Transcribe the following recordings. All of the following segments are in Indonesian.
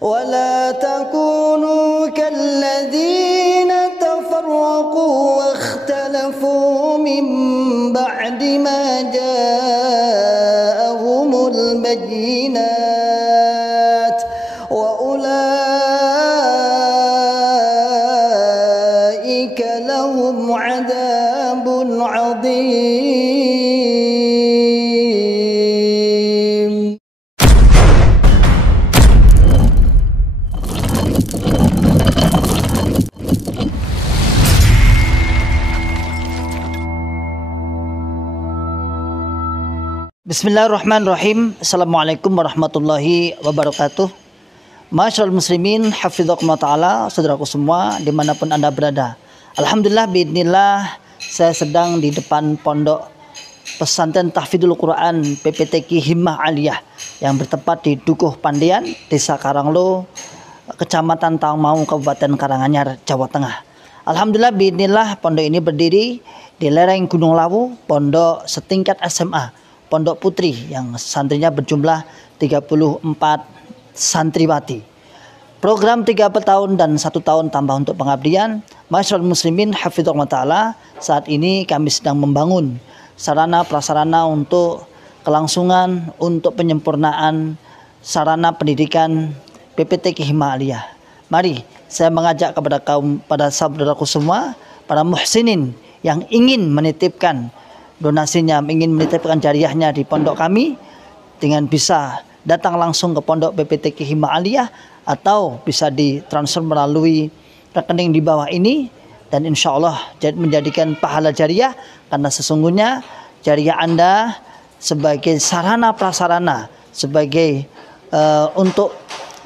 ولا تكونوا كالذين تفرقوا واختلفوا من بعد ما جاءهم البينات وأولئك لهم عذاب عظيم. Bismillahirrahmanirrahim. Assalamualaikum warahmatullahi wabarakatuh. Masyarul muslimin, hafizakumullah ta'ala, saudaraku semua dimanapun anda berada. Alhamdulillah, biidznillah, saya sedang di depan pondok pesantren tahfidzul Quran PPTQ Himmah Aliyah yang bertempat di Dukuh Pandian, Desa Karanglo, Kecamatan Tangmau, Kabupaten Karanganyar, Jawa Tengah. Alhamdulillah, biidznillah, pondok ini berdiri di lereng Gunung Lawu, pondok setingkat SMA, Pondok Putri, yang santrinya berjumlah 34 santriwati. Program 3 tahun dan 1 tahun tambah untuk pengabdian. Masyarul muslimin, hafizakumullah ta'ala, saat ini kami sedang membangun sarana prasarana untuk kelangsungan, untuk penyempurnaan sarana pendidikan PPTQ Himmah Aliyah. Mari saya mengajak pada saudaraku semua, para muhsinin yang ingin menitipkan donasinya, ingin menitipkan jariahnya di pondok kami, dengan bisa datang langsung ke pondok PPTQ Himmah Aliyah atau bisa ditransfer melalui rekening di bawah ini, dan insya Allah menjadikan pahala jariah, karena sesungguhnya jariah Anda sebagai sarana prasarana, sebagai untuk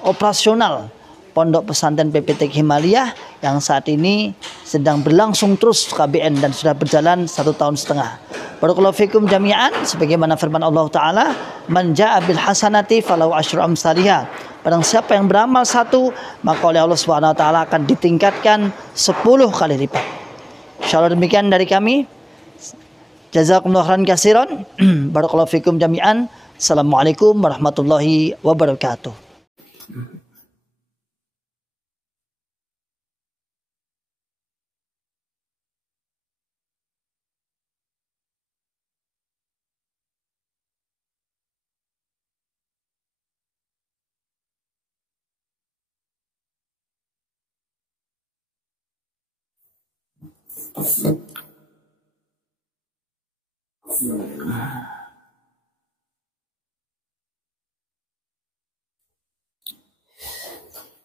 operasional pondok pesantren PPTQ Himmah Aliyah yang saat ini sedang berlangsung terus KBN dan sudah berjalan 1 tahun setengah. Barakallahu fikum jami'an, sebagaimana firman Allah Ta'ala, man ja'a bil hasanati falahu asyru amsalihha. Barang siapa yang beramal 1, maka oleh Allah Subhanahu wa taala akan ditingkatkan 10 kali lipat. Insyaallah demikian dari kami. Jazakumullahu khairan katsiran. Barakallahu fikum jami'an. Assalamualaikum warahmatullahi wabarakatuh.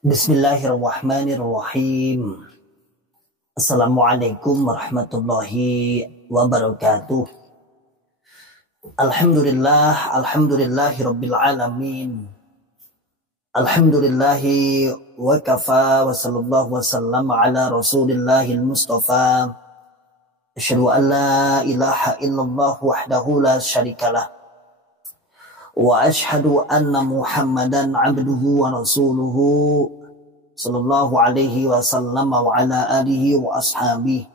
Bismillahirrahmanirrahim. Assalamualaikum warahmatullahi wabarakatuh. Alhamdulillah, alhamdulillahi rabbil alamin. Alhamdulillahi wa kafa wa sallallahu wa sallam ala rasulillahil mustafa. Asyhadu an la ilaha illallah wahdahu la syarikalah. Wa ashhadu anna Muhammadan abduhu wa rasuluhu sallallahu alaihi wasallam wa ala alihi wa ashabihi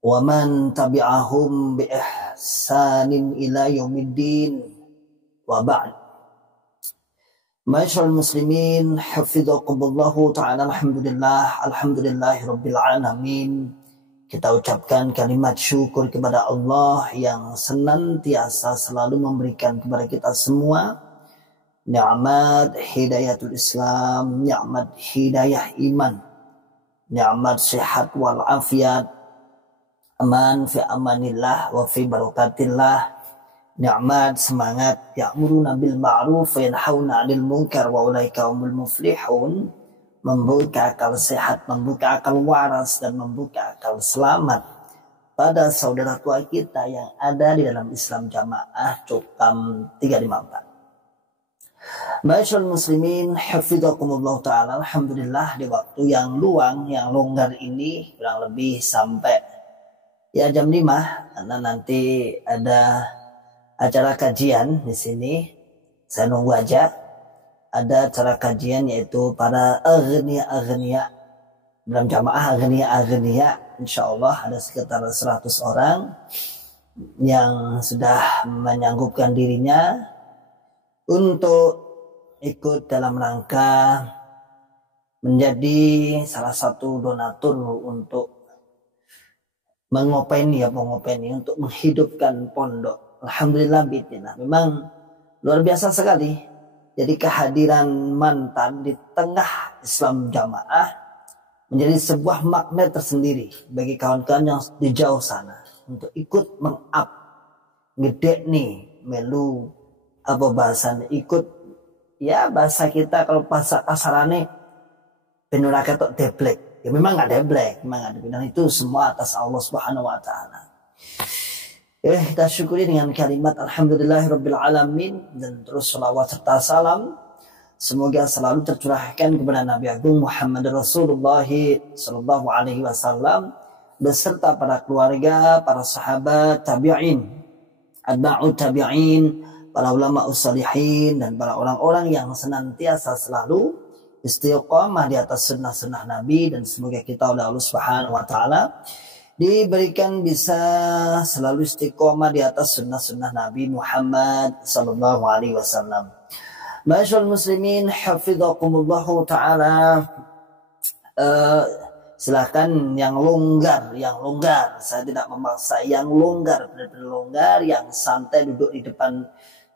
wa man tabi'ahum bi ihsanin ila yaumiddin wa ba'd. Masyarul muslimin, hafizakumullahu ta'ala, alhamdulillah, alhamdulillahi rabbil alamin. Kita ucapkan kalimat syukur kepada Allah yang senantiasa selalu memberikan kepada kita semua nikmat hidayatul Islam, nikmat hidayah iman, nikmat sehat wal afiat, aman fi amanillah wa fi barakatillah, nikmat semangat ya'muruna bil ma'ruf wa yanhauna 'anil munkar wa ulaika humul muflihun, membuka akal sehat, membuka akal waras, dan membuka akal selamat pada saudara tua kita yang ada di dalam Islam Jamaah Cukam 354. Masyaallah muslimin, hafizakumullah ta'ala, alhamdulillah di waktu yang luang, yang longgar ini, kurang lebih sampai ya jam 5, karena nanti ada acara kajian di sini. Saya nunggu aja. Ada acara kajian yaitu para aghnia dalam jamaah aghnia, insyaallah ada sekitar 100 orang yang sudah menyanggupkan dirinya untuk ikut dalam rangka menjadi salah satu donatur untuk mengopeni untuk menghidupkan pondok. Alhamdulillah bi'idznillah. Memang luar biasa sekali. Jadi kehadiran mantan di tengah Islam Jamaah menjadi sebuah magnet tersendiri bagi kawan-kawan yang di jauh sana untuk ikut meng-up gede nih melu apa bahasanya, ikut ya bahasa kita kalau bahasa kasarane benora ketok deblek. Ya memang nggak deblek, memang ada, dan itu semua atas Allah Subhanahu Wa Taala. Kita syukuri dengan kalimat Alhamdulillahirabbil alamin, dan terus salawat serta salam semoga selalu tercurahkan kepada Nabi Agung Muhammad Rasulullah Sallallahu Alaihi Wasallam beserta para keluarga, para sahabat, tabi'in, atba'ut tabi'in, para ulama ussalihin, dan para orang-orang yang senantiasa selalu istiqamah di atas sunnah-sunnah Nabi. Dan semoga kita oleh Allah Subhanahu Wa Taala diberikan bisa selalu istiqamah di atas sunnah-sunnah Nabi Muhammad Sallallahu Alaihi Wasallam. Masyaallah muslimin, hafizakumullah taala. Silakan yang longgar, saya tidak memaksa, yang longgar, benar-benar longgar, yang santai duduk di depan,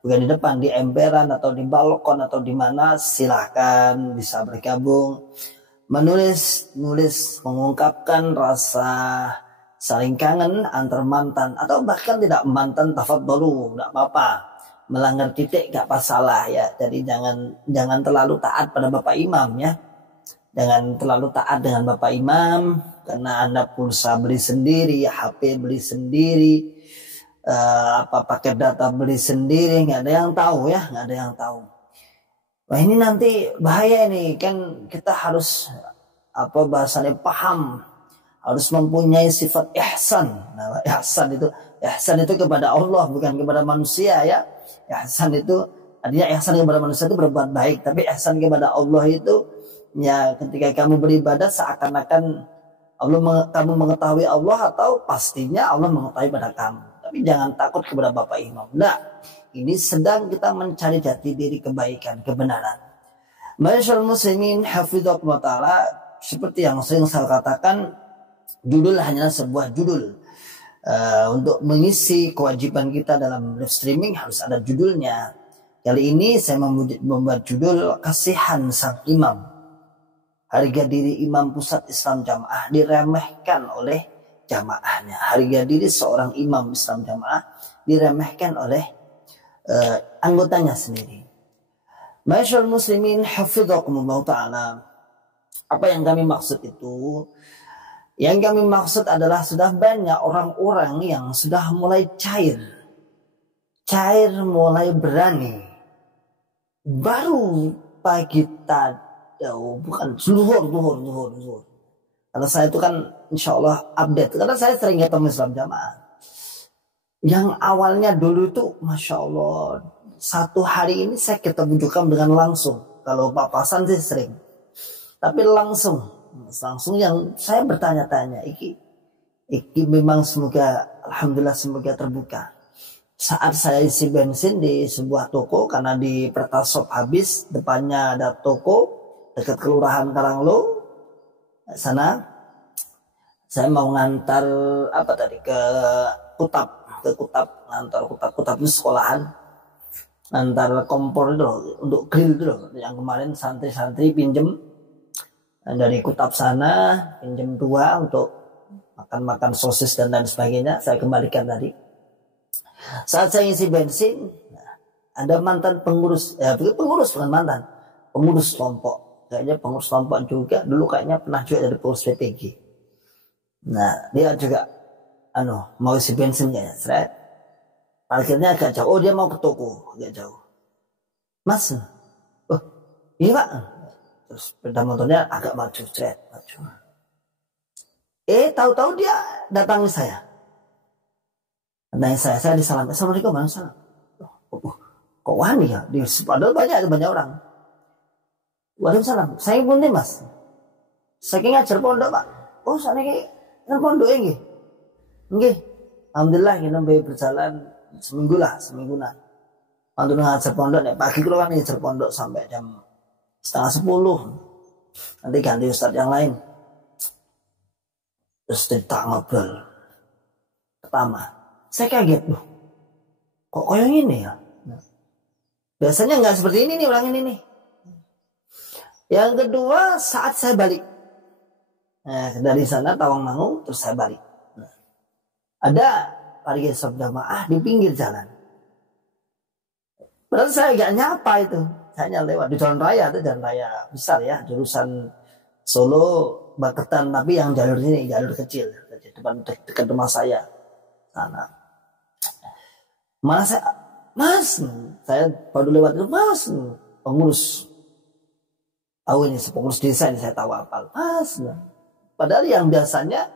bukan di depan, di emperan atau di balkon atau di mana, silakan bisa bergabung, menulis, mengungkapkan rasa saling kangen antar mantan, atau bahkan tidak mantan, tafadhalu, tidak apa-apa, melanggar titik gak masalah ya. Jadi jangan terlalu taat pada Bapak Imam ya. Jangan terlalu taat dengan Bapak Imam, karena Anda pulsa beli sendiri, HP beli sendiri, paket data beli sendiri, nggak ada yang tahu ya, nggak ada yang tahu. Wah ini nanti bahaya ini, kan kita harus bahasanya paham, harus mempunyai sifat ihsan. Nah, ihsan itu kepada Allah, bukan kepada manusia ya. Ihsan itu artinya ihsan kepada manusia itu berbuat baik, tapi ihsan kepada Allah itu ya ketika kamu beribadah seakan-akan kamu mengetahui Allah, atau pastinya Allah mengetahui pada kamu. Tapi jangan takut kepada Bapak Imam. Nah, ini sedang kita mencari jati diri kebaikan, kebenaran. Masyaallah muslimin, hafizakumullah taala, seperti yang sering saya katakan, judul hanyalah sebuah judul. Untuk mengisi kewajiban kita dalam live streaming harus ada judulnya. Kali ini saya membuat judul Kasihan Sang Imam. Harga diri Imam Pusat Islam Jamaah diremehkan oleh jamaahnya. Harga diri seorang imam Islam Jamaah diremehkan oleh anggotanya sendiri. Masyaallah muslimin, hafizakumullah taala. Apa yang kami maksud itu? Yang kami maksud adalah sudah banyak orang-orang yang sudah mulai cair, mulai berani. Baru pagi tadi, bukan zuhur. Karena saya itu kan insya Allah update, karena saya sering ketemu Islam Jamaah. Yang awalnya dulu itu Masya Allah, satu hari ini saya ketemu juga dengan langsung. Kalau papasan sih sering, tapi langsung yang saya bertanya-tanya, iki memang semoga, alhamdulillah semoga terbuka. Saat saya isi bensin di sebuah toko, karena di Pertasop habis, depannya ada toko dekat Kelurahan Karanglo sana, saya mau ngantar ke Kutap, ngantar Kutap itu sekolahan, ngantar kompor itu untuk grill itu yang kemarin santri-santri pinjem dari Kutap sana, pinjem 2 untuk makan sosis dan lain sebagainya. Saya kembalikan tadi. Saat saya isi bensin, ada mantan pengurus bukan mantan, pengurus kelompok. Kayaknya pengurus kelompok juga, dulu kayaknya pernah juga dari pengurus PPG. Nah, dia juga mau isi bensin kayaknya, seret. Parkirnya agak jauh, dia mau ke toko, agak jauh. Mas, iya Pak. Terus sepeda motornya agak maju. Tahu-tahu dia datangi saya. Saya disalam. Assalamualaikum warahmatullahi wabarakatuh. Kok wani ya? Padahal banyak orang. Waalaikumsalam. Saya pun nih Mas. Saya ngajar pondok Pak. Oh saya ini pondok ini. Nggih. Alhamdulillah kita berjalan seminggu lah. Mantu ngajar pondok nek pagi kula kan ngajar pondok sampai jam setengah 10. Nanti ganti ustadz yang lain. Terus cerita ngobrol. Pertama, saya kaget loh. Kok kayak gini ya? Biasanya nggak seperti ini nih orang ini nih. Yang kedua, saat saya balik. Nah, dari sana Tawangmangu terus saya balik. Nah, ada parigi jamaah di pinggir jalan. Padahal saya gak nyapa itu. Saya hanya lewat di jalan raya, itu jalan raya besar ya, jurusan Solo Baketan, tapi yang jalur ini jalur kecil, depan dekat rumah saya sana. Mas, saya baru lewat itu, Mas, pengurus. Tahu ini pengurus desa ini saya tahu apa. Mas, padahal yang biasanya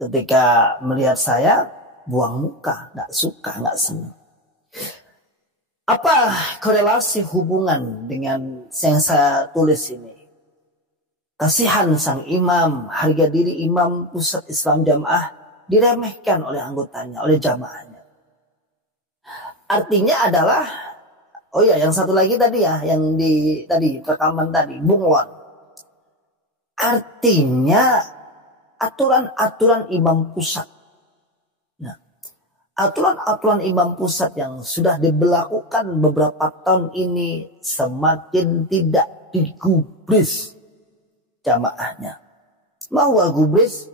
ketika melihat saya buang muka, nggak suka, nggak senang. Apa korelasi hubungan dengan yang saya tulis ini? Kasihan sang imam, harga diri imam pusat Islam Jamaah diremehkan oleh anggotanya, oleh jamaahnya. Artinya adalah, oh ya, yang satu lagi tadi ya, yang di tadi rekaman tadi, bunglon. Artinya aturan-aturan imam pusat. Nah, aturan-aturan imam pusat yang sudah diberlakukan beberapa tahun ini semakin tidak digubris jamaahnya. Mau gubris?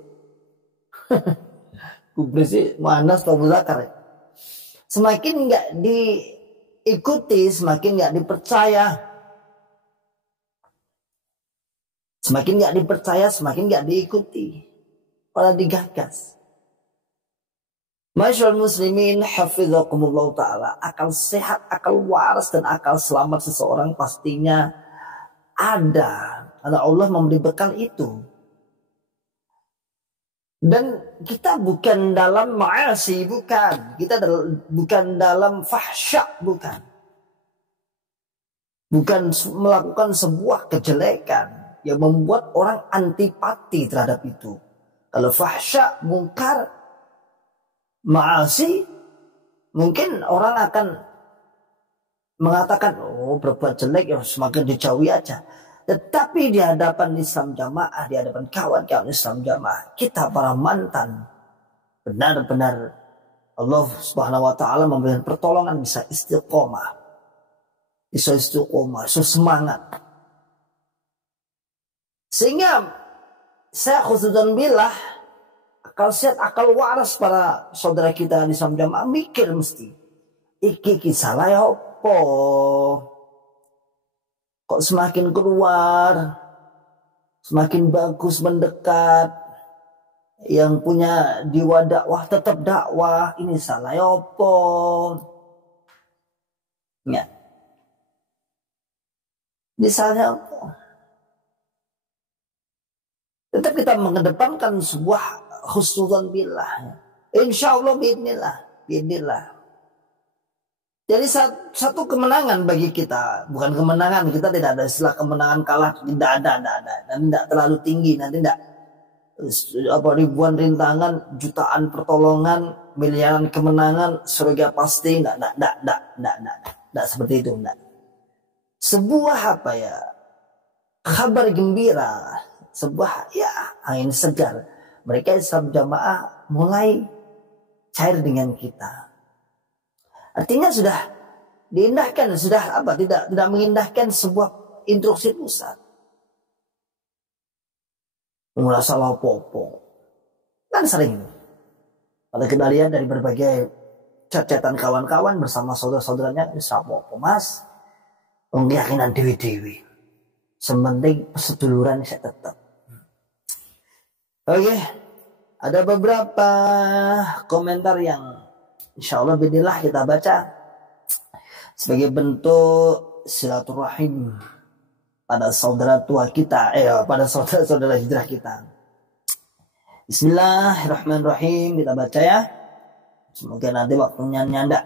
Gubris sih mana atau belakar ya? Semakin nggak diikuti, semakin nggak dipercaya. Semakin nggak dipercaya, semakin nggak diikuti. Malah digagas. Masyaallah muslimin hafizakumullah ta'ala. Akal sehat, akal waras, dan akal selamat seseorang pastinya ada. Karena Allah memberi bekal itu. Dan kita bukan dalam ma'asi, bukan. Kita bukan dalam fahsya, bukan. Bukan melakukan sebuah kejelekan yang membuat orang antipati terhadap itu. Kalau fahsya, mungkar, ma'asi, mungkin orang akan mengatakan, oh berbuat jelek ya semakin dijauhi aja. Tetapi di hadapan Islam Jamaah, di hadapan kawan-kawan Islam Jamaah, kita para mantan, benar-benar Allah Subhanahu wa Ta'ala memberikan pertolongan, bisa istiqomah, bisa semangat. Sehingga saya khususkan bilah, akal sehat, akal waras para saudara kita di Islam Jamaah mikir mesti, iki salah ya apa? Kok semakin keluar, semakin bagus mendekat, yang punya jiwa dakwah tetap dakwah, ini salah ya apa? Ya. Ini salah apa? Tetap kita mengedepankan sebuah husnudzon billah. Insyaallah biidznillah. Jadi satu kemenangan bagi kita, bukan kemenangan, kita tidak ada istilah kemenangan kalah, tidak ada, dan tidak terlalu tinggi, nanti tidak ribuan rintangan, jutaan pertolongan, miliaran kemenangan, surga pasti, tidak seperti itu, tidak. Sebuah kabar gembira, sebuah angin segar, mereka Islam Jamaah mulai cair dengan kita. Artinya sudah diindahkan, tidak mengindahkan sebuah instruksi pusat. Merasa lapopo. Kan sering. Pada kita lihat dari berbagai catatan kawan-kawan bersama saudara-saudaranya, lapopo mas. Keyakinan dewi-dewi. Sementing perseduluran saya tetap. Oke. Ada beberapa komentar yang insyaallah bidillah kita baca sebagai bentuk silaturahim pada saudara tua kita, pada saudara-saudara hijrah kita. Bismillahirrahmanirrahim, kita baca ya. Semoga nanti waktunya nyanda.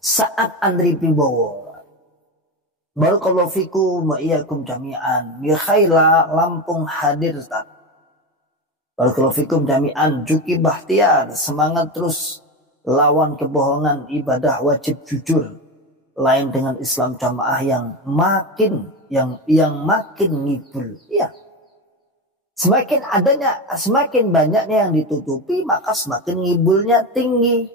Saat Andri Pibowo, barakallahu fikum wa iyyakum jami'an. Mikhaila Lampung hadir tak. Barakallahu fikum jami'an. Juki Bahtiar, semangat terus lawan kebohongan, ibadah wajib jujur. Lain dengan Islam jamaah yang makin ngibul. Ya. Semakin banyaknya yang ditutupi, maka semakin ngibulnya tinggi.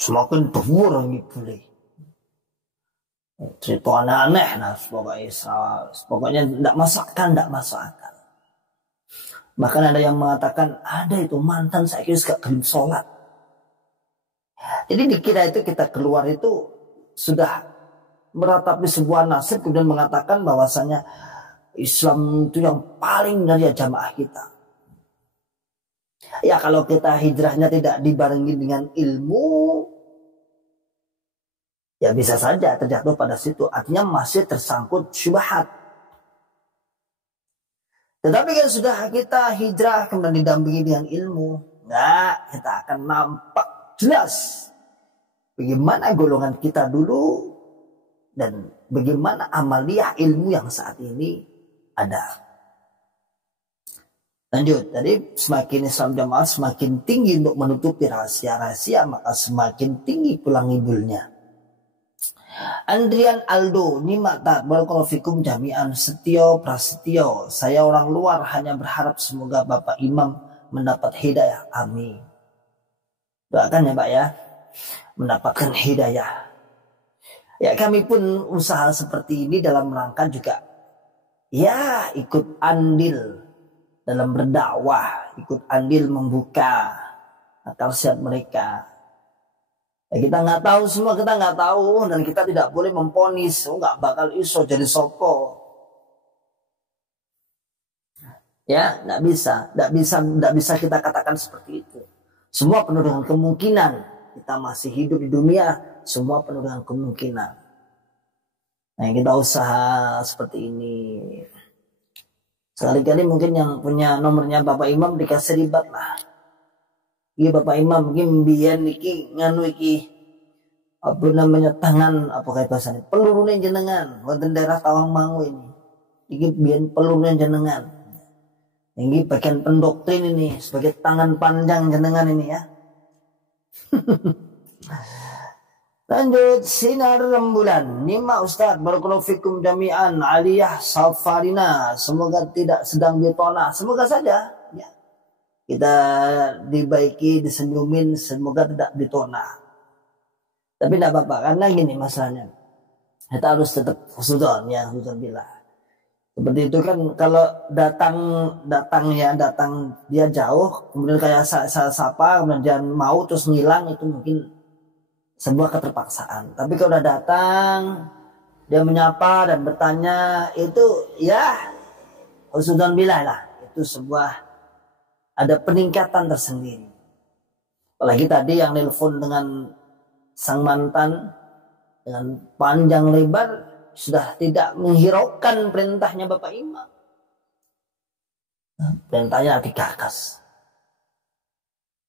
Semakin dhuwur ngibulnya. Cerita aneh-aneh, nah pokoknya tidak masuk akal. Bahkan ada yang mengatakan, ada itu mantan saya kira gak gelem sholat. Jadi dikira itu kita keluar itu sudah meratapi sebuah nasib, kemudian mengatakan bahwasanya Islam itu yang paling mulia jamaah kita. Ya kalau kita hijrahnya tidak dibarengi dengan ilmu, ya bisa saja terjatuh pada situ. Artinya masih tersangkut syubhat. Tetapi kalau sudah kita hijrah kemudian didampingi dengan ilmu, kita akan nampak jelas bagaimana golongan kita dulu dan bagaimana amaliyah ilmu yang saat ini ada. Lanjut, jadi semakin Islam jamaah semakin tinggi untuk menutupi rahasia-rahasia, maka semakin tinggi pula ngibulnya. Andrian Aldo, Nimata, barakallahu fikum jami'an, Setio Prasetyo. Saya orang luar hanya berharap semoga Bapak Imam mendapat hidayah. Amin. Doakan ya Pak ya, mendapatkan hidayah. Ya kami pun usaha seperti ini dalam rangka juga ya ikut andil dalam berdakwah, ikut andil membuka akal sehat mereka. Ya, kita nggak tahu semua, kita nggak tahu dan kita tidak boleh memponis, nggak bakal iso jadi sopo. Ya, nggak bisa kita katakan seperti itu. Semua penuh dengan kemungkinan. Kita masih hidup di dunia, semua penuh dengan kemungkinan. Nah, kita usaha seperti ini. Sekali-kali mungkin yang punya nomornya Bapak Imam dikasih ribat lah. Iya Bapak Imam mungkin biyen iki nganu iki apa namanya tangan apa kayak bahasanya pelurune jenengan wonten daerah Tawangmangu ini. Iki biyen pelurune jenengan. Ini bagian pendoktrin ini sebagai tangan panjang jenengan ini ya. Lanjut sinar rembulan. Nima Ustaz barakallahu fikum jami'an aliyah safarina. Semoga tidak sedang ditona. Semoga saja ya. Kita dibaiki, disenyumin, semoga tidak ditona. Tapi tidak apa-apa, karena gini masalahnya. Kita harus tetap husnuzon, ya husnuzon billah. Seperti itu kan kalau datang dia jauh, kemudian kayak saya sapa, kemudian mau terus ngilang, itu mungkin sebuah keterpaksaan. Tapi kalau udah datang, dia menyapa dan bertanya, itu ya husnuzon billah lah. Itu sebuah ada peningkatan tersendiri. Apalagi tadi yang nelpon dengan sang mantan dengan panjang lebar sudah tidak menghiraukan perintahnya Bapak Imam. Perintahnya digagas.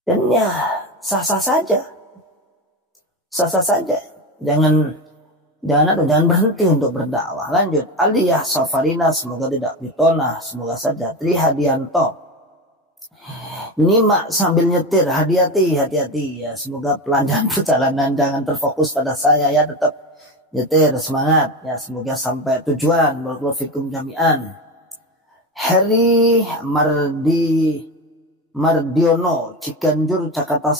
Dan ya sah-sah saja. Sah-sah saja. Jangan berhenti untuk berdakwah. Lanjut. Aliyah Safarina semoga tidak ditona. Semoga saja. Tri Hadianto. Nyimak sambil nyetir, hati-hati ya. Semoga pelanjang perjalanan jangan terfokus pada saya ya, tetap nyetir semangat ya, semoga sampai tujuan. Barakallahu fikum jami'an. Heri Mardiono Ciganjur Jakarta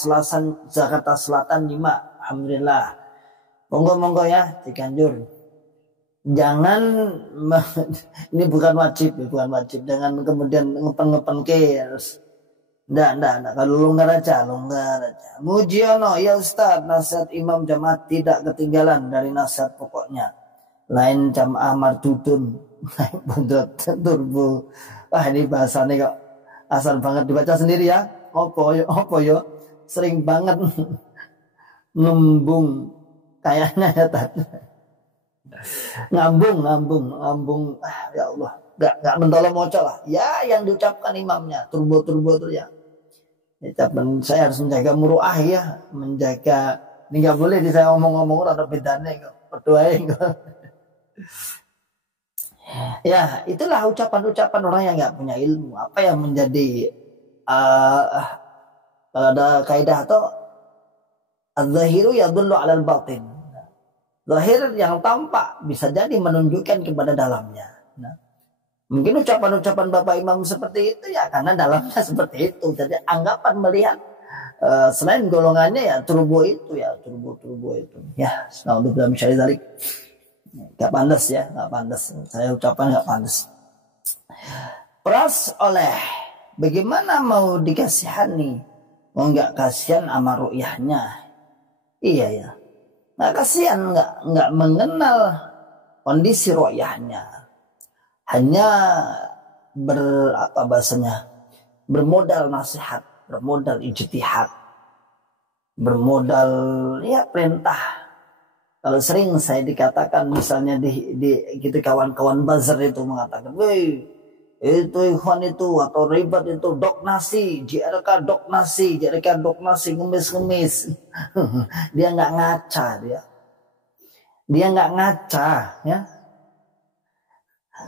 Selatan 5. Alhamdulillah. Monggo ya Ciganjur. Jangan ini bukan wajib, jangan kemudian ngepen kes. Nggak. Kalau longgar aja. Mujiono, ya Ustaz, nasihat Imam Jamaah tidak ketinggalan dari nasihat pokoknya. Lain jamaah mardudun, lain bondot turbo. Wah ini bahasanya kok asal banget dibaca sendiri ya. Opo yo, sering banget ngembung kayaknya ya tadi. Ngambung. Ya Allah, nggak mentolong mocol lah. Ya yang diucapkan imamnya turbo tuh ya. Saya harus menjaga muruah ya, menjaga ini nggak boleh di saya ngomong-ngomong ada bedanya kok, berdoain kok. Ya itulah ucapan-ucapan orang yang nggak punya ilmu. Apa yang menjadi Kalau ada kaidah atau az-zahiru yadullu 'alal batin. Zahir yang tampak bisa jadi menunjukkan kepada dalamnya. Nah, mungkin ucapan-ucapan Bapak Imam seperti itu ya karena dalamnya seperti itu. Jadi anggapan melihat selain golongannya ya turbo itu ya, turbo itu. Ya, naudzubillah min syarri dzalik. Enggak pantas ya, enggak pantas. Saya ucapan enggak pantas. Peras oleh bagaimana mau dikasihani? Mau enggak kasihan sama ru'yahnya? Iya ya. Nggak kasihan, nggak mengenal kondisi royahnya, hanya bermodal nasihat, bermodal ijtihad, bermodal ya perintah. Kalau sering saya dikatakan misalnya di gitu kawan-kawan buzzer itu mengatakan, woi itu ikhwan itu atau ribat itu dok nasi, JRK dok nasi, ngemis. Dia nggak ngaca, dia nggak ngaca ya.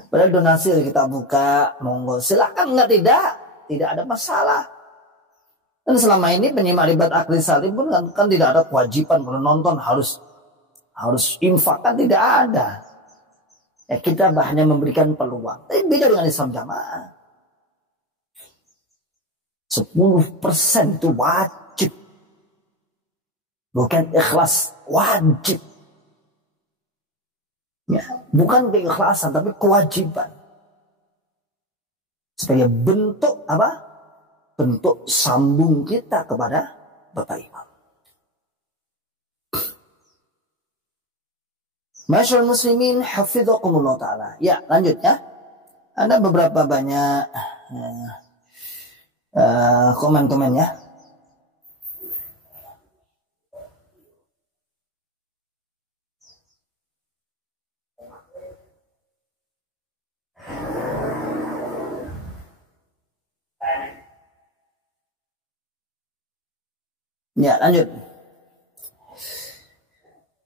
Padahal donasi kita buka, monggo silakan, tidak ada masalah. Dan selama ini penyimak ribat akli salim pun kan tidak ada kewajiban kalau nonton harus infak, kan tidak ada. Ya, kita hanya memberikan peluang. Tapi beda dengan Islam Jamaah. 10% itu wajib. Bukan ikhlas, wajib. Ya, bukan keikhlasan, tapi kewajiban. Sebagai bentuk apa? Bentuk sambung kita kepada Bapak Imam. Masyaallah muslimin hafidhakumullah ta'ala. Ya, lanjut ya. Ada beberapa banyak komen-komen ya. Ya, lanjut.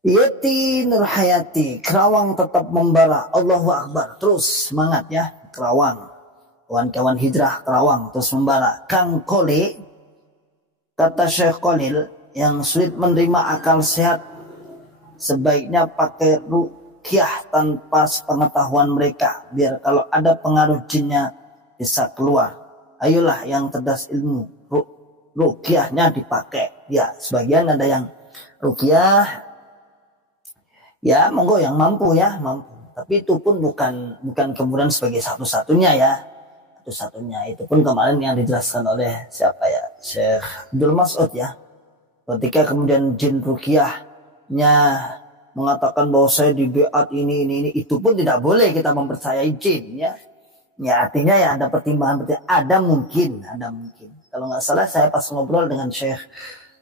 Yeti Nurhayati, Kerawang tetap membara, Allahu Akbar, terus semangat ya, Kerawang, kawan-kawan hijrah Kerawang terus membara. Kang Kole, kata Syekh Khalil, yang sulit menerima akal sehat sebaiknya pakai ruqyah tanpa sepengetahuan mereka, biar kalau ada pengaruh jinnya bisa keluar. Ayolah yang cerdas ilmu, ruqyahnya dipakai. Ya, sebagian ada yang ruqyah ya monggo yang mampu ya, mampu. Tapi itu pun bukan kemudian sebagai satu-satunya ya. Satu-satunya itu pun kemarin yang dijelaskan oleh siapa ya? Syekh Abdul Mas'ud ya. Ketika kemudian jin ruqyahnya mengatakan bahwa saya di beat ini, itu pun tidak boleh kita mempercayai jin ya. Ya artinya ya ada pertimbangan, ada mungkin. Kalau nggak salah saya pas ngobrol dengan Syekh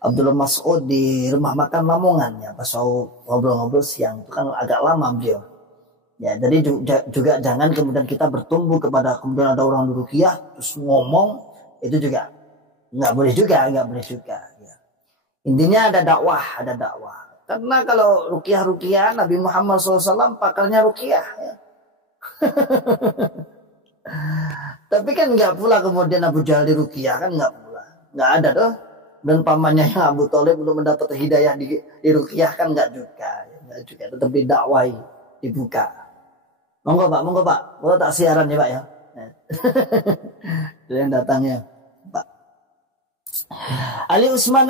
Abdul Mas'ud di rumah makan Lamongan ya, pas ngobrol-ngobrol siang itu kan agak lama beliau. Ya, jadi juga jangan kemudian kita bertumbuh kepada kemudian ada orang ruqyah terus ngomong, itu juga nggak boleh juga ya. Intinya ada dakwah. Karena kalau ruqyah Nabi Muhammad SAW pakarnya ruqyah ya. Tapi kan nggak pula kemudian Abu Jahal di ruqyah, kan nggak ada tuh. Dan pamannya yang Abu Thalib belum mendapat hidayah di ruqyah, kan nggak juga, tetap didakwai, dibuka. Monggo Pak, kalau tak siaran ya Pak ya. Itu yang datangnya Pak. Ali Usman,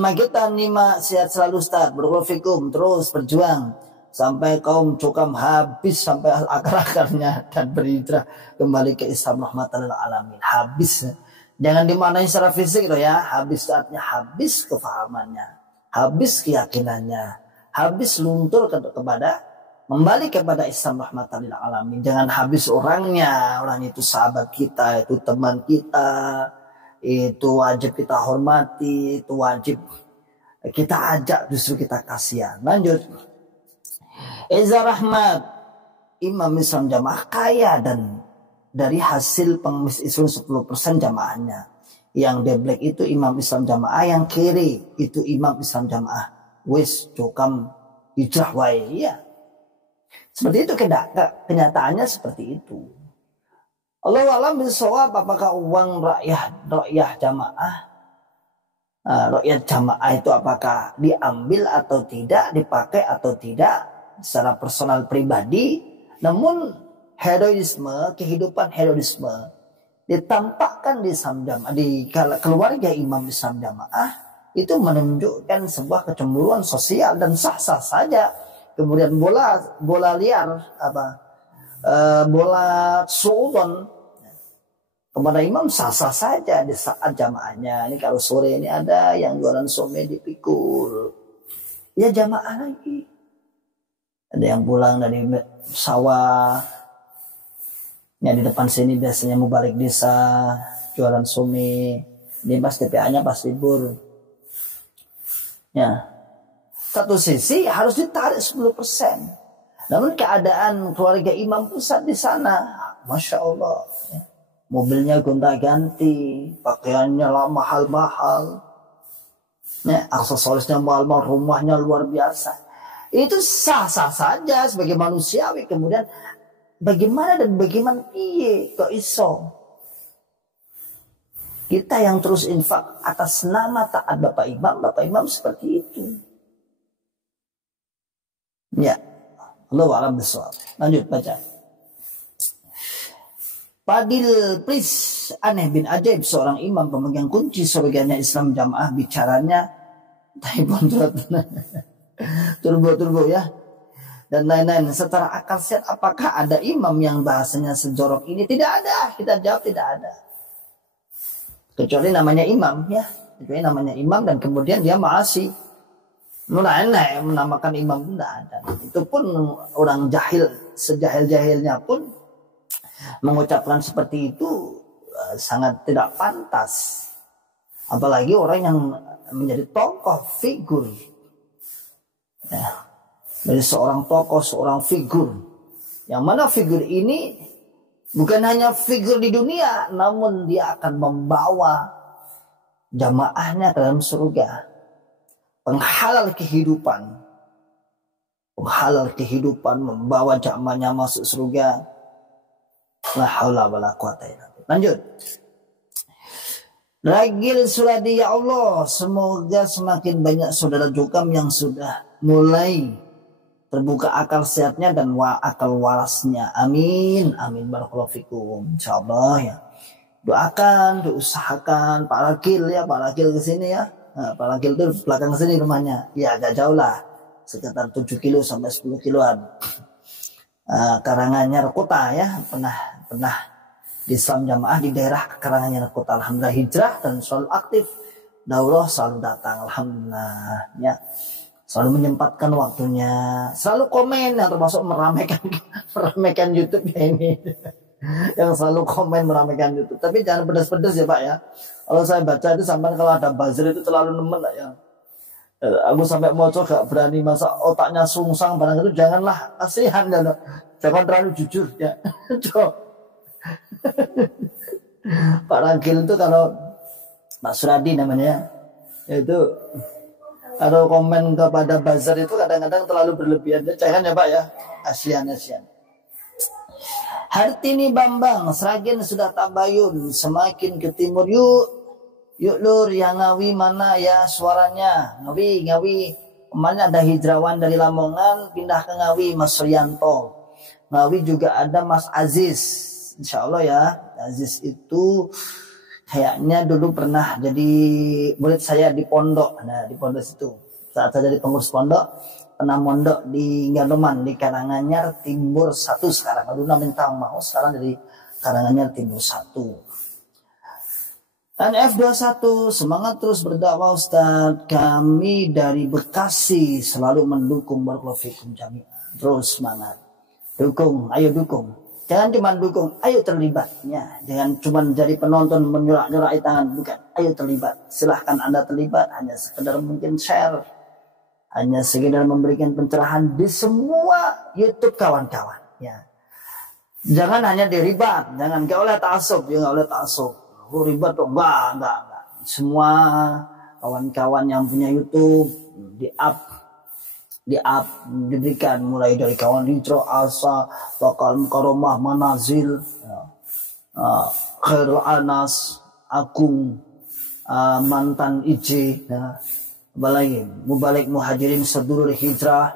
Magetan 5, sehat selalu Ustaz, barakallahu terus berjuang sampai kaum cukam habis, sampai akar-akarnya dan berhijrah kembali ke Islam rahmatan lil alamin. Habis. Jangan dimaknai secara fisik loh ya. Habis saatnya, habis kefahamannya, habis keyakinannya, habis luntur kepada kembali kepada Islam rahmatan lil alamin. Jangan habis orangnya. Orang itu sahabat kita, itu teman kita, itu wajib kita hormati, itu wajib kita ajak, justru kita kasihan. Lanjut. Eza Rahmat, Imam Islam Jamaah kaya dan dari hasil pengemis Islam 10% jamaahnya. Yang deblek itu Imam Islam Jamaah, yang kiri itu Imam Islam Jamaah. Wis cukam hijrah wae ya. Seperti itu, kenyataannya seperti itu. Allahu a'lam bishawab, apakah uang rakyat jamaah ru'yat jamaah itu apakah diambil atau tidak, dipakai atau tidak secara personal pribadi. Namun heroisme, kehidupan heroisme ditampakkan di Islam di keluarga imam Islam jamaah itu menunjukkan sebuah kecemburuan sosial dan sah-sah saja. Kemudian bola liar bola suudon kepada imam sah-sah saja di saat jamaahnya. Ini kalau sore ini ada yang jualan somai dipikul, ya jamaah lagi. Ada yang pulang dari sawah, yang di depan sini biasanya mau balik desa jualan somai. Ini pas TPA-nya pas libur. Ya, satu sisi harus ditarik 10%. Namun keadaan keluarga imam pusat di sana, masya Allah. Ya. Mobilnya gonta-ganti, pakaiannya mahal-mahal, ya, aksesorisnya mahal-mahal, rumahnya luar biasa. Itu sah-sah saja sebagai manusiawi. Kemudian bagaimana piye kok iso kita yang terus infak atas nama taat Bapak Imam seperti itu. Ya, Allahu a'lam bishawab. Lanjut baca. Fadil Pris Aneh bin Ajaib, seorang imam pemegang kunci surganya Islam jamaah, bicaranya turbo ya dan lain-lain secara akal sehat. Apakah ada imam yang bahasanya sejorok ini? Tidak ada. Kita jawab tidak ada, kecuali namanya imam, ya, kecuali namanya imam dan kemudian dia maasi menamakan imam. Tidak ada. Itu pun orang jahil, sejahil-jahilnya pun mengucapkan seperti itu sangat tidak pantas. Apalagi orang yang menjadi tokoh figur, ya, dari seorang tokoh, seorang figur, yang mana figur ini bukan hanya figur di dunia, namun dia akan membawa jamaahnya ke dalam surga, penghalal kehidupan, membawa jamaahnya masuk surga. La haula wala quwata illa billah. Lanjut. Ragil Suradi, ya Allah, semoga semakin banyak saudara jukam yang sudah mulai terbuka akal sehatnya dan akal warasnya. Amin. Amin. Barakallahu fikum. Insyaallah ya. Doakan, diusahakan Pak Ragil ya, Pak Ragil ke sini ya. Nah, Pak Ragil itu belakang sini rumahnya. Ya agak jauh lah. Sekitar 7 kilo sampai 10 kiloan. Karanganyar Kota ya, pernah di Islam jamaah di daerah Karanganyar Kota. Alhamdulillah hijrah dan selalu aktif, daurah selalu datang, alhamdulillah ya, selalu menyempatkan waktunya, selalu komen ya, termasuk meramaikan YouTube ya ini yang selalu komen meramaikan YouTube. Tapi jangan pedas-pedas ya Pak ya. Kalau saya baca itu sampai kalau ada buzzer itu terlalu nemen lah ya. Aku sampai mau coba gak berani, masa otaknya sungsang barang itu, janganlah, kasihan dan jangan terlalu jujur ya. Pak Ragil itu kalau Pak Suradi namanya itu kalau komen kepada buzzer itu kadang-kadang terlalu berlebihan. Jangan ya Pak ya, kasihan. Hartini Bambang, Sragen sudah tabayun, semakin ke timur yuk lur, yang Ngawi mana ya suaranya? Ngawi. Kemarin ada hijrawan dari Lamongan pindah ke Ngawi, Mas Suryanto. Ngawi juga ada Mas Aziz. Insya Allah ya, Aziz itu kayaknya dulu pernah jadi murid saya di pondok. Nah di pondok situ, saat saya jadi pengurus pondok, pernah mondok di Ganoman di Karanganyar Timur 1 sekarang. Dulu namanya mau, sekarang jadi Karanganyar Timur 1. Dan F21, semangat terus berdakwah Ustaz. Kami dari Bekasi selalu mendukung, barakallahu fikum jami'an. Terus semangat. Dukung, ayo dukung. Jangan cuma dukung, ayo terlibat. Ya, jangan cuma jadi penonton menyurak-nyurak tangan, bukan. Ayo terlibat. Silahkan Anda terlibat, hanya sekedar mungkin share. Hanya sekedar memberikan pencerahan di semua YouTube kawan-kawan. Ya. Jangan hanya diribat, jangan gak oleh ta'asub, ya gak oleh ta'asub. Ribet dong, enggak. Semua kawan-kawan yang punya YouTube diberikan mulai dari kawan Hijrah, Asa, Bakal Mukarramah, Manazil, Khairul Anas, Agung, mantan IJ, nah, apalagi mubalik muhajirin sedulur hijrah,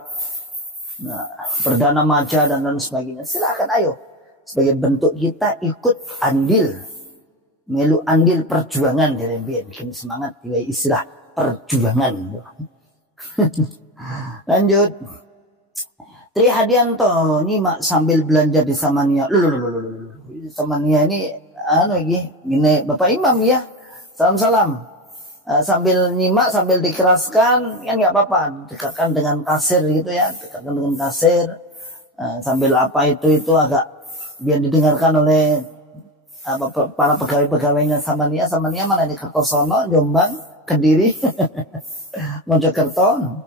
nah, perdana maja dan lain sebagainya. Silakan ayo, sebagai bentuk kita ikut andil, melu andil perjuangan dari bikin semangat diwai istilah perjuangan. Lanjut. Tri Hadianto nyimak sambil belanja di Samania. Samania ini gini Bapak Imam ya. Salam-salam. Sambil nyimak sambil dikeraskan kan nggak apa-apa, dekatkan dengan kasir gitu ya, dekatkan dengan kasir. Sambil apa itu agak biar didengarkan oleh para pegawai-pegawainya Samania. Samania mana di Kertosono, Jombang, Kediri, Mojokerto.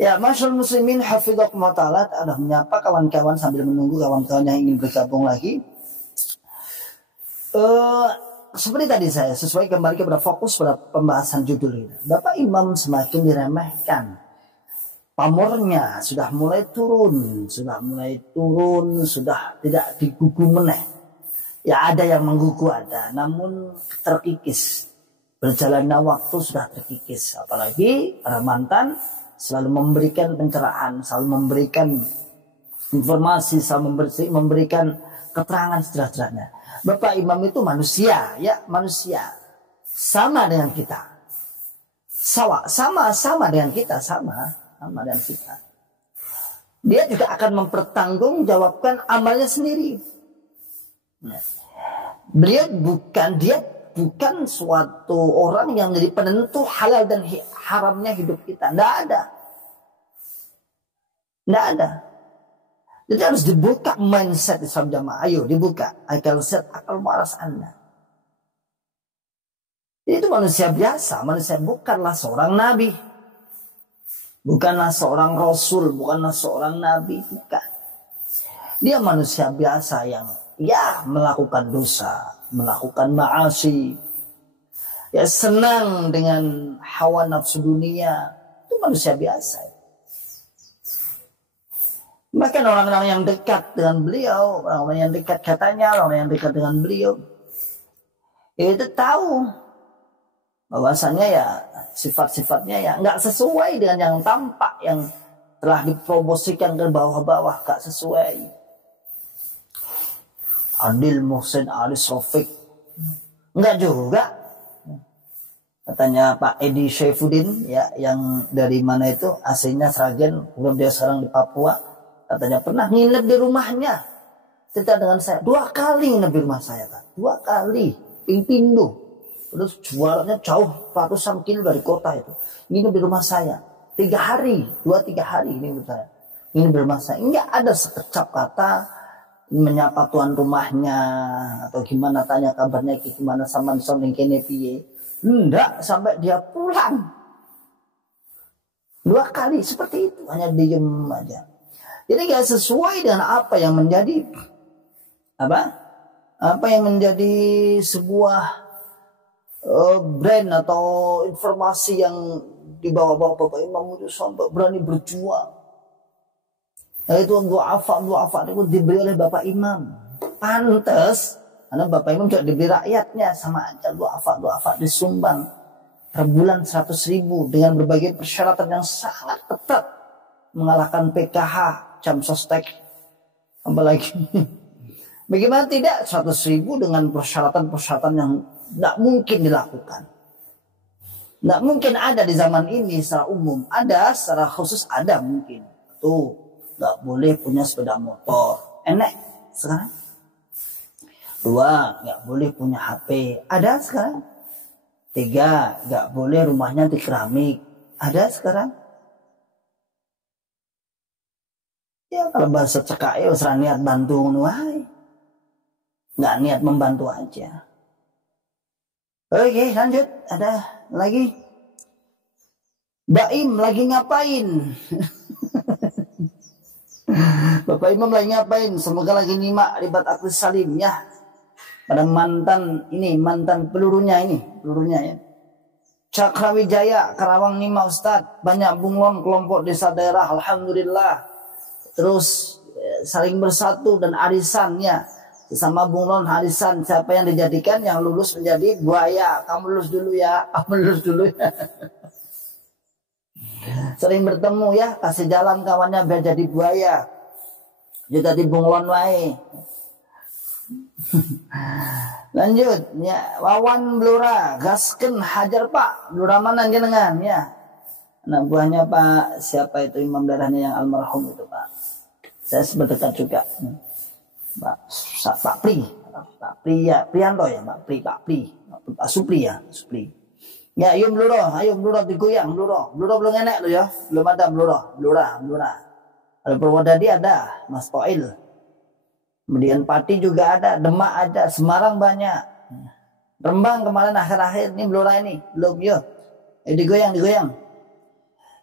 Ya, masyaallah muslimin hafidhakumullah ta'ala, ada menyapa kawan-kawan sambil menunggu kawan-kawan yang ingin bergabung lagi. Seperti tadi saya sesuai kembali kepada fokus pada pembahasan judul ini. Bapak Imam semakin diremehkan. Pamornya sudah mulai turun, sudah tidak digugu meneh. Ya ada yang menggugu ada, namun terkikis. Berjalannya waktu sudah terkikis. Apalagi para mantan selalu memberikan pencerahan, selalu memberikan informasi, selalu memberikan keterangan sejelas-jelasnya. Bapak Imam itu manusia, ya manusia, sama dengan kita, sama dengan kita, sama dengan kita. Dia juga akan mempertanggungjawabkan amalnya sendiri. Beliau bukan suatu orang yang menjadi penentu halal dan haramnya hidup kita. Tidak ada. Jadi harus dibuka mindset Islam jamaah. Ayo dibuka akal waras Anda. Itu manusia biasa. Manusia bukanlah seorang nabi. Bukanlah seorang rasul. Bukanlah seorang nabi. Bukan. Dia manusia biasa yang ya melakukan dosa, melakukan ma'asi, ya senang dengan hawa nafsu dunia. Itu manusia biasa. Bahkan orang-orang yang dekat dengan beliau, orang-orang yang dekat katanya, orang-orang yang dekat dengan beliau, itu tahu bahwasanya ya sifat-sifatnya ya nggak sesuai dengan yang tampak, yang telah dipromosikan ke bawah-bawah, nggak sesuai. Adil Muhsin Ali Sofik enggak juga. Katanya Pak Edi Syaifuddin ya, yang dari mana itu aslinya Sragen, kemudian dia sekarang di Papua. Katanya pernah nginep di rumahnya. Cerita dengan saya 2 kali nginep di rumah saya, Pak. 2 kali Pindo. Terus jualannya jauh ratusan kilo dari kota itu. Nginep di rumah saya 3 hari, 2-3 hari ini menurut saya. Nginep di rumah saya. Enggak ada sekecap kata menyapa tuan rumahnya atau gimana, tanya kabarnya gimana sama soning kene piye. Enggak, sampai dia pulang 2 kali seperti itu, hanya diem aja. Jadi gak sesuai dengan apa yang menjadi apa yang menjadi sebuah brand atau informasi yang dibawa-bawa Bapak Imam itu sampai berani berjuang. Itu du'afa itu diberi oleh Bapak Imam. Pantes, karena Bapak Imam juga diberi rakyatnya, sama aja du'afa disumbang per bulan 100.000 dengan berbagai persyaratan yang sangat ketat, mengalahkan PKH, jam sostek, apalagi. Bagaimana tidak 100.000 dengan persyaratan-persyaratan yang tidak mungkin dilakukan. Tidak mungkin ada di zaman ini secara umum. Ada secara khusus, ada mungkin. Tuh, nggak boleh punya sepeda motor. Enak sekarang. 2, nggak boleh punya HP. Ada sekarang. 3, nggak boleh rumahnya di keramik. Ada sekarang. Ya kalau bahasa cekak ya usah niat bantu nuai. Nggak niat membantu aja. Oke, lanjut. Ada lagi. Baim lagi ngapain? Bapak Imam lagi ngapain? Semoga lagi nyimak ribat aklis salim ya. Pada mantan pelurunya ya. Cakrawijaya, Karawang nyimak Ustadz. Banyak bunglon kelompok desa daerah, alhamdulillah. Terus saling bersatu dan arisannya Sama bunglon harisan, siapa yang dijadikan, yang lulus menjadi buaya. Kamu lulus dulu ya, kamu lulus dulu ya. Sering bertemu ya, kasih jalan kawannya biar jadi buaya. Dia jadi bunglon wae. Lanjut ya, Wawan Blora gasken hajar Pak. Blora mana jenengan ya? Anak buahnya Pak, siapa itu imam daerahnya yang almarhum itu Pak? Saya berdekat juga. Pak Pri ya, Prianto ya, Pak Supri ya, Supri. Ya, ayo Blora digoyang, Blora belum enak tuh ya, belum ada Blora. Ada Purwodadi ada, Mas Toil. Kemudian Pati juga ada, Demak ada, Semarang banyak. Rembang kemarin akhir-akhir ini Blora ini belum yo. Digoyang.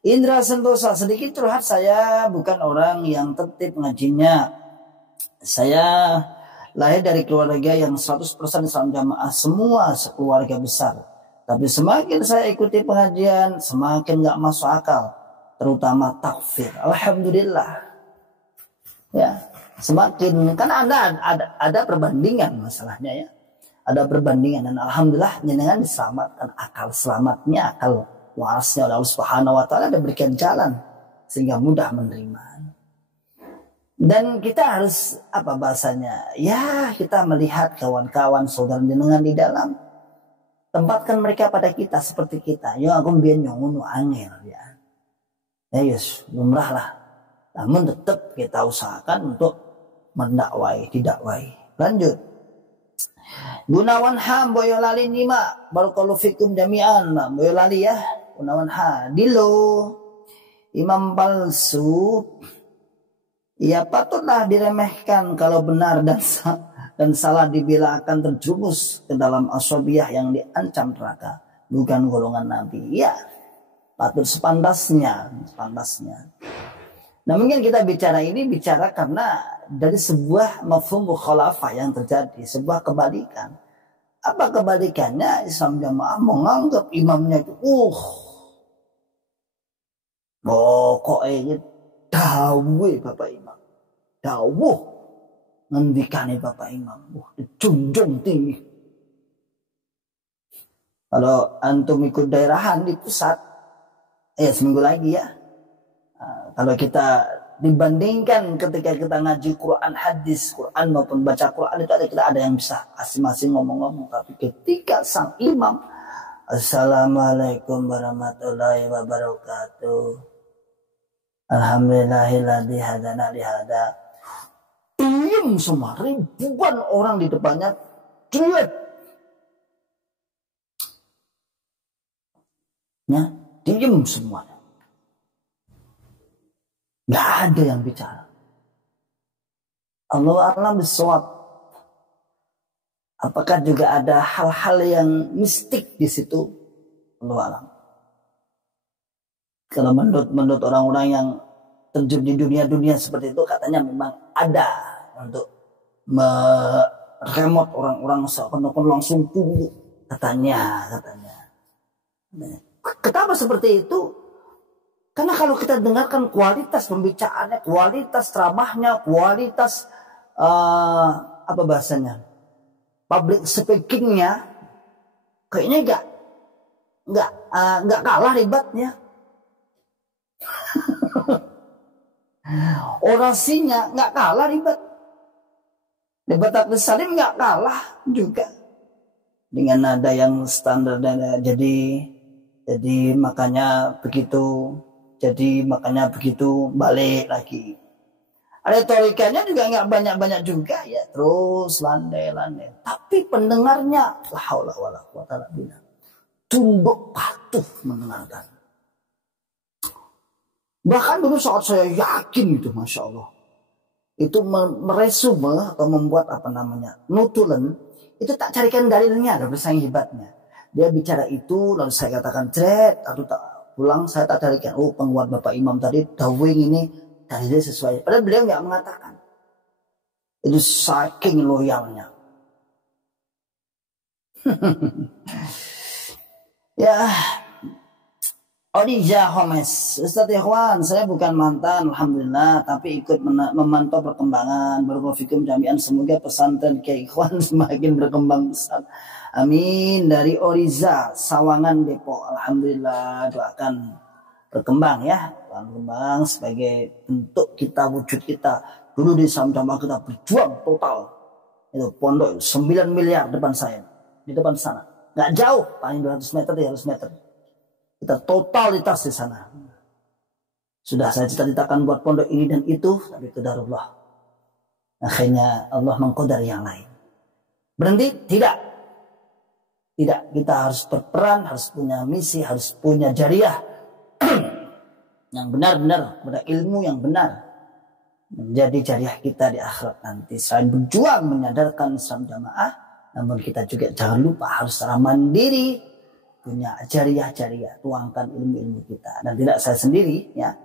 Indra Sentosa, sedikit curhat, saya bukan orang yang tertib ngajinya. Saya lahir dari keluarga yang 100% Islam jamaah, semua sekeluarga besar. Tapi semakin saya ikuti pengajian, semakin gak masuk akal, terutama takfir. Alhamdulillah. Ya, semakin kan ada perbandingan masalahnya ya. Ada perbandingan dan alhamdulillah jenengan diselamatkan, akal selamatnya, akal warasnya oleh Allah Subhanahu wa taala, ada berikan jalan sehingga mudah menerima. Dan kita harus apa bahasanya? Ya, kita melihat kawan-kawan saudara jenengan di dalam, tempatkan mereka pada kita seperti kita. Yo aku mbiyen ngono angel ya. Ya yes, lumrah lah. Namun tetap kita usahakan untuk mendakwai, didakwai. Lanjut. Gunawan Ham Boyolali Nima, barakallahu fikum jami'an. Boyolali ya, Gunawan Ha. Dilo imam palsu. Ya patutlah diremehkan kalau benar dan salah dibela akan terjerumus ke dalam asobiyah yang diancam neraka, bukan golongan Nabi. Ya, patut sepantasnya. Nah mungkin kita bicara karena dari sebuah mafhum mukhalafah yang terjadi, sebuah kebalikan. Apa kebalikannya? Islam jamaah menganggap imamnya itu pokoknya dawuh Bapak Imam, dawuh ngendikane Bapak Imam, dijunjung tinggi. Kalau antum ikut daerahan di pusat, seminggu lagi ya. Kalau kita dibandingkan ketika kita ngaji Quran, hadis, Quran maupun baca Quran itu ada yang bisa masing-masing ngomong-ngomong. Tapi ketika sang imam, Assalamualaikum warahmatullahi wabarakatuh. Alhamdulillahilladzi hadana li hada. Diem semua, ribuan orang di depannya teriak. Ya, diem semua. Nggak ada yang bicara. Allah a'lam bishawab. Apakah juga ada hal-hal yang mistik di situ? Allah a'lam. Kalau menurut orang-orang yang terjun di dunia seperti itu, katanya memang ada untuk meremot orang-orang seakan-akan langsung tunduk. Katanya. Kenapa seperti itu? Karena kalau kita dengarkan kualitas pembicaraannya, kualitas ceramahnya, kualitas apa bahasanya, public speakingnya, kayaknya nggak kalah hebatnya. Orasinya nggak kalah ribet. Debat takbir salim nggak kalah juga dengan nada yang standar dan jadi makanya begitu balik lagi. Retorikanya juga nggak banyak-banyak juga ya, terus landai. Tapi pendengarnya la haula wala quwata illa billah, tunduk patuh mendengarkan. Bahkan dulu saat saya yakin itu, masya Allah, itu meresume atau membuat nutulen, itu tak carikan dalilnya, ada bersaing hebatnya. Dia bicara itu, lalu saya katakan atau tak pulang saya tak carikan. Penguat Bapak Imam tadi dawing ini dalilnya sesuai. Padahal beliau nggak mengatakan. Itu saking loyalnya. Ya. Odija Homes, Ustadz Ikhwan, saya bukan mantan, alhamdulillah, tapi ikut memantau perkembangan Barakallahu jami'an. Semoga pesantren Kiai Ikhwan semakin berkembang besar. Amin. Dari Oriza, Sawangan, Depok. Alhamdulillah, doakan berkembang ya, berkembang sebagai bentuk kita, wujud kita. Dulu di Samjamaah kita berjuang total. Itu pondok 9 miliar depan saya, di depan sana. Nggak jauh, paling 200 meter, 300 meter. Kita totalitas di sana. Sudah saya cita-citakan buat pondok ini dan itu, tapi qadarullah. Akhirnya Allah mengqadar yang lain. Berhenti? Tidak. Tidak. Kita harus berperan, harus punya misi, harus punya jariah yang benar-benar, pada ilmu yang benar. Menjadi jariah kita di akhirat nanti. Selain berjuang menyadarkan Islam jamaah, namun kita juga jangan lupa harus secara mandiri punya jariah-jariah, tuangkan ilmu-ilmu kita. Dan tidak saya sendiri ya,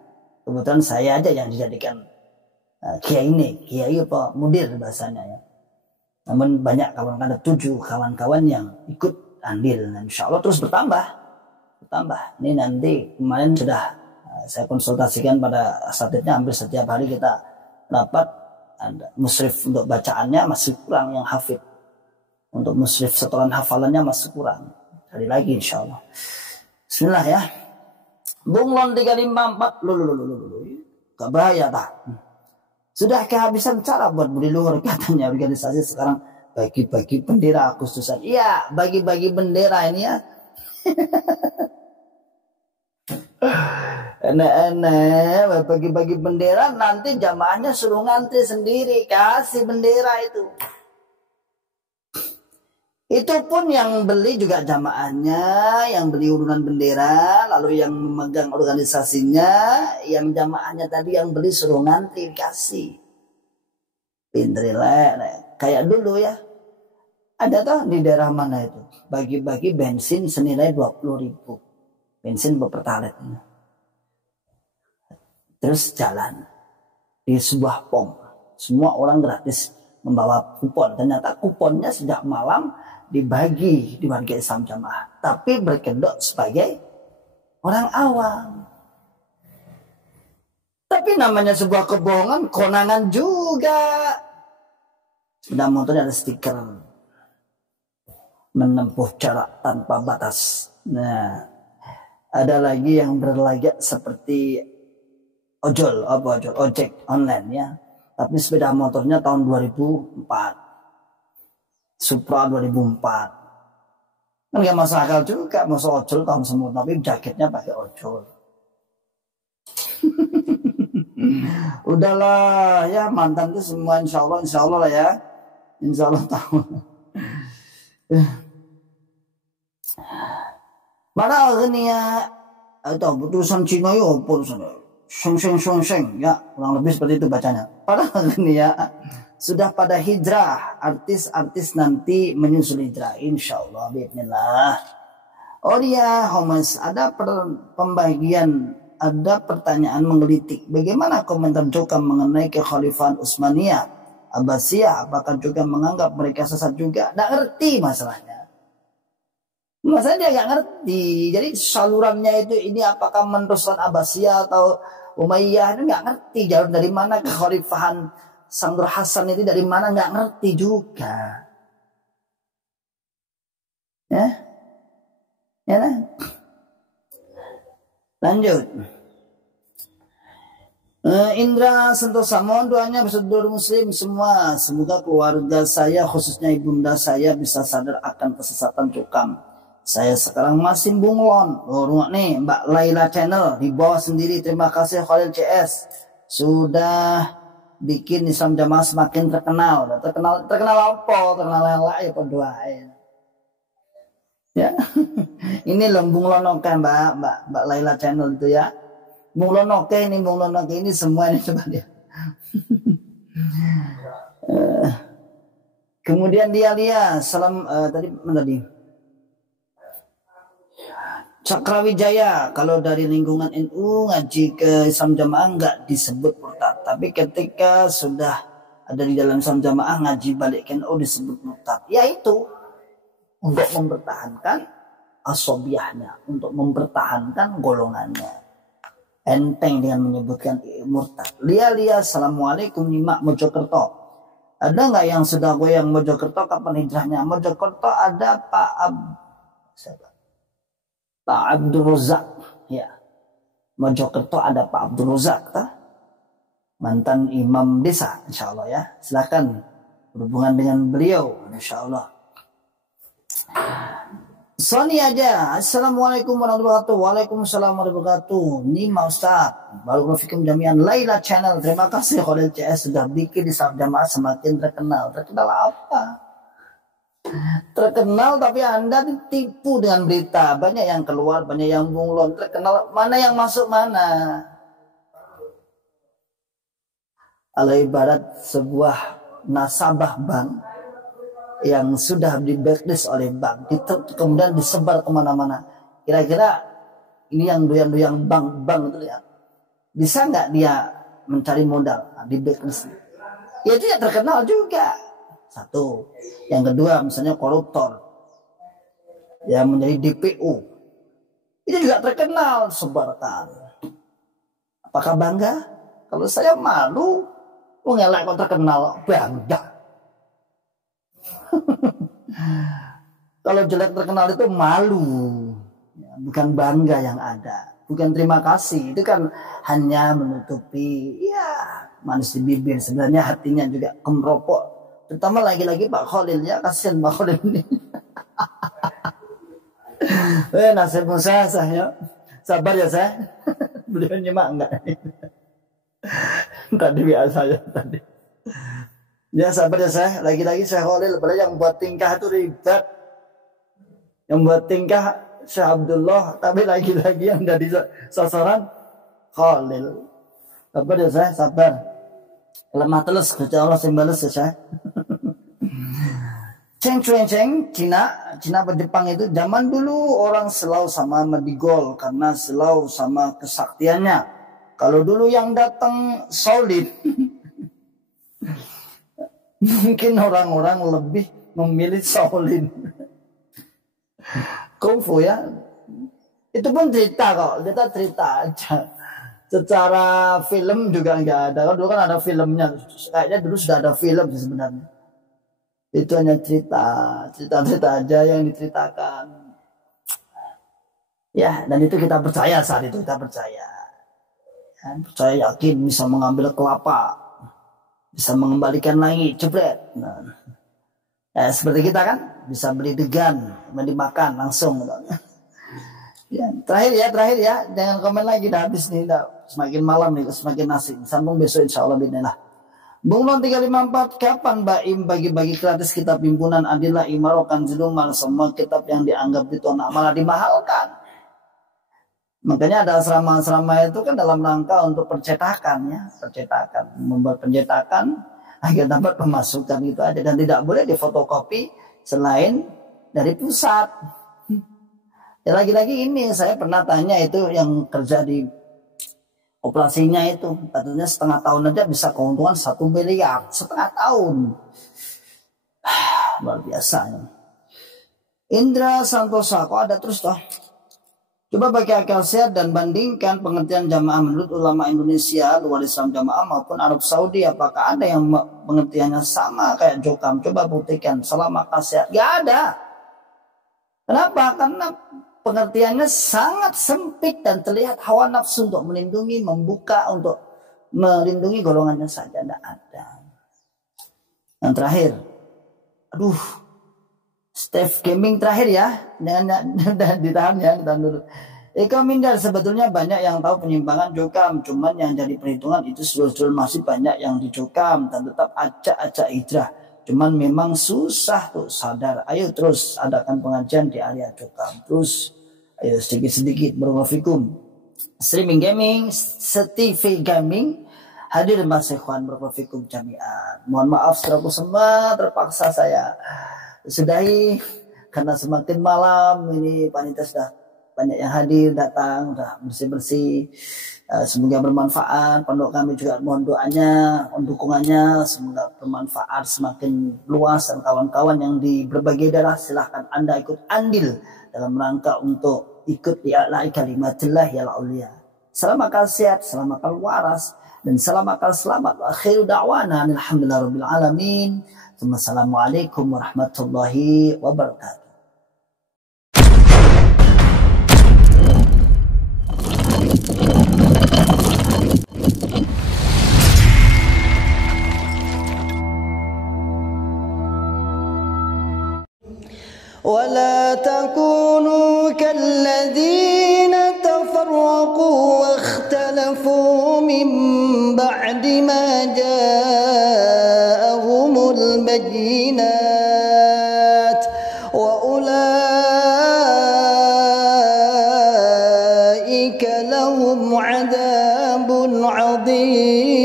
kebetulan saya aja yang dijadikan kiai ini, kiai apa mudir bahasanya ya. Namun banyak kawan-kawan, 7 kawan-kawan yang ikut andil, dan insya Allah terus bertambah. Ini nanti kemarin sudah saya konsultasikan pada asatidnya, hampir setiap hari kita dapat ada musyrif untuk bacaannya masih kurang yang hafid, untuk musyrif setoran hafalannya masih kurang. Hari lagi insya Allah. Bismillah ya. Bunglon 354. Gak bahaya tak? Sudah kehabisan cara buat beli luhur katanya organisasi sekarang bagi-bagi bendera khususan. Iya, bagi-bagi bendera ini ya. Enak-enak bagi-bagi bendera, nanti jamaahnya suruh ngantri sendiri, kasih bendera itu. Itu pun yang beli juga jamaahnya, yang beli urunan bendera, lalu yang memegang organisasinya, yang jamaahnya tadi yang beli suruh ngantri, kasih. Pinterilah, kayak dulu ya. Ada tuh di daerah mana itu, bagi-bagi bensin senilai 20.000. Bensin berpertalite. Terus jalan di sebuah pom, semua orang gratis membawa kupon. Ternyata kuponnya sejak malam dibagi di warga Islam jamaah, tapi berkedok sebagai orang awam. Tapi namanya sebuah kebohongan, konangan juga. Sepeda motornya ada stiker menempuh jarak tanpa batas. Nah, ada lagi yang berlagak seperti ojek online ya. Tapi sepeda motornya tahun 2004. Supra 2004. Kan gak masuk akal juga, masuk ojol tahun semua, tapi jaketnya pakai ojol. Udahlah ya, mantan itu semua insya Allah lah ya. Insya Allah tahu. Mana akhirnya itu putusan Cina ya apa Sheng ya, kurang lebih seperti itu bacanya. Pada akhirnya sudah pada hijrah, artis-artis nanti menyusul hijrah insyaallah bismillah. Oh dia Homas, ada pembagian, ada pertanyaan menggelitik. Bagaimana komentar Joka mengenai kekhalifahan Utsmaniyah, Abbasiyah? Apakah juga menganggap mereka sesat juga? Nggak ngerti masalahnya. Masalahnya dia nggak ngerti. Jadi salurannya itu ini apakah meneruskan Abbasiyah atau Umayyah, itu nggak ngerti. Jalur dari mana kekhalifahan Sang Nur Hasan itu dari mana nggak ngerti juga. Ya, ya lah. Lanjut. Indra Sentosa, mohon doanya bersedulur muslim semua. Semoga keluarga saya khususnya ibunda saya bisa sadar akan kesesatan cukam. Saya sekarang masih bunglon. Rumah nih Mbak Laila Channel di bawah sendiri. Terima kasih Khalil CS sudah bikin Islam Jamaah semakin terkenal. Terkenal apa? Terkenal yang lain apa doain. Ya. Ini loh Bung Lonoke Mbak Laila Channel itu ya. Bung Lonoke ini semua ini coba dia. Kemudian dia salam tadi mana tadi? Cakrawijaya, kalau dari lingkungan NU ngaji ke Islam Jamaah nggak disebut murtad, tapi ketika sudah ada di dalam Islam Jamaah ngaji balik ke NU disebut murtad. Yaitu untuk mempertahankan asobiyahnya, untuk mempertahankan golongannya. Enteng dengan menyebutkan murtad. Lia, assalamualaikum Nyimak Mojokerto. Ada nggak yang sudah goyang Mojokerto? Kapan hijrahnya? Mojokerto ada Pak Abdul Razak. Ya, Mojokerto ada Pak Abdul Razak, mantan imam desa, insya Allah ya. Silakan berhubungan dengan beliau, insya Allah. Sony aja. Assalamualaikum warahmatullahi wabarakatuh. Waalaikumsalam warahmatullahi wabarakatuh. Nima Ustaz. Barakallahu fikum jami'an. Laila Channel. Terima kasih Khalil CS sudah bikin di Salat Jamaah semakin terkenal. Terkenal apa? Terkenal tapi Anda ditipu dengan berita. Banyak yang keluar, banyak yang bunglon. Terkenal mana yang masuk mana? Ala ibarat sebuah nasabah bank yang sudah di blacklist oleh bank, kemudian disebar kemana-mana. Kira-kira ini yang doyan-doyan bank itu ya, bisa nggak dia mencari modal di blacklist? Ya dia terkenal juga. Satu. Yang kedua misalnya koruptor yang menjadi DPO, itu juga terkenal, sebarkan. Apakah bangga? Kalau saya malu, mengelak kalau terkenal, bangga. Kalau jelek terkenal itu malu, ya, bukan bangga yang ada, bukan terima kasih. Itu kan hanya menutupi ya manis di bibir, sebenarnya hatinya juga kemeropok. Terutama lagi-lagi Pak Khalil ya, kasihan Pak Khalil ini. Nasib saya sabar ya saya. Beliau nyimak enggak? Tadi biasa ya tadi. Ya sabar ya saya, lagi-lagi saya Khalil, padahal yang buat tingkah itu ribet. Yang buat tingkah Syekh Abdullah, tapi lagi-lagi yang dari sasaran Khalil. Sabar ya saya, sabar. Lemah terus, kerja Allah sembalas ya saya. Ceng, Cina Jepang itu zaman dulu orang selalu sama Medigol karena selalu sama kesaktiannya. Kalau dulu yang datang solid, mungkin orang-orang lebih memilih Shaolin. Kungfu ya. Itu pun cerita kok. Kita cerita aja. Secara film juga nggak ada. Kalau dulu kan ada filmnya. Kayaknya dulu sudah ada film sih sebenarnya. Itu hanya cerita aja yang diceritakan. Ya, dan itu kita percaya saat itu. Kita percaya. Ya, percaya yakin bisa mengambil kelapa. Bisa mengembalikan lagi, jebret. Nah, seperti kita kan bisa beli degan, dimakan langsung. Ya, terakhir ya, jangan komen lagi, dah habis nih, dah semakin malam nih, semakin asik. Sambung besok insya Allah bismillah. Bung Lon 354, kapan Mbak Im bagi-bagi gratis kitab himpunan Adillah Imarah Kanzul Umal, semua kitab yang dianggap ditolak malah dimahalkan. Makanya ada asrama-asrama itu kan dalam rangka untuk percetakan ya, membuat pencetakan agar dapat pemasukan itu aja, dan tidak boleh difotokopi selain dari pusat. Ya lagi-lagi ini saya pernah tanya itu yang kerja di operasinya itu, katanya setengah tahun aja bisa keuntungan 1 miliar setengah tahun. Luar biasa ya. Indra Santosa, kok ada terus toh? Coba pakai akal sehat dan bandingkan pengertian jamaah menurut ulama Indonesia, luar Islam jamaah maupun Arab Saudi. Apakah ada yang pengertiannya sama kayak Jokam? Coba buktikan. Salam akal sehat. Gak ada. Kenapa? Karena pengertiannya sangat sempit dan terlihat hawa nafsu untuk melindungi, membuka, untuk melindungi golongannya saja. Tidak ada. Yang terakhir. Aduh. Steve Gaming terakhir ya, ditahan ya, ditahan dulu. Eko Mindar, sebetulnya banyak yang tahu penyimpangan Jokam, cuman yang jadi perhitungan itu seluruh masih banyak yang di Jokam dan tetap acak-acak hijrah. Cuman memang susah tuh sadar. Ayo terus adakan pengajian di area Jokam. Terus ayo sedikit-sedikit berwafikum. Streaming gaming, Steve Gaming hadir Mas Ikhwan berwafikum jami'an. Mohon maaf setelah semua terpaksa saya sudahi karena semakin malam ini panitia sudah banyak yang hadir datang, sudah bersih-bersih. Semoga bermanfaat. Pondok kami juga mohon doanya, mohon dukungannya, semoga bermanfaat semakin luas. Dan kawan-kawan yang di berbagai daerah silahkan Anda ikut andil dalam rangka untuk ikut i'la'i kalimatillah ya ulia. Salam akal sehat, salam akal waras, dan salam akal selamat. Wa akhiru da'wana alhamdulillah rabbil alamin. Assalamualaikum warahmatullahi wabarakatuh. ولا تكونوا كالذين تفرقوا واختلفوا من بعد ما جاءهم البينات وأولئك لهم عذاب عظيم.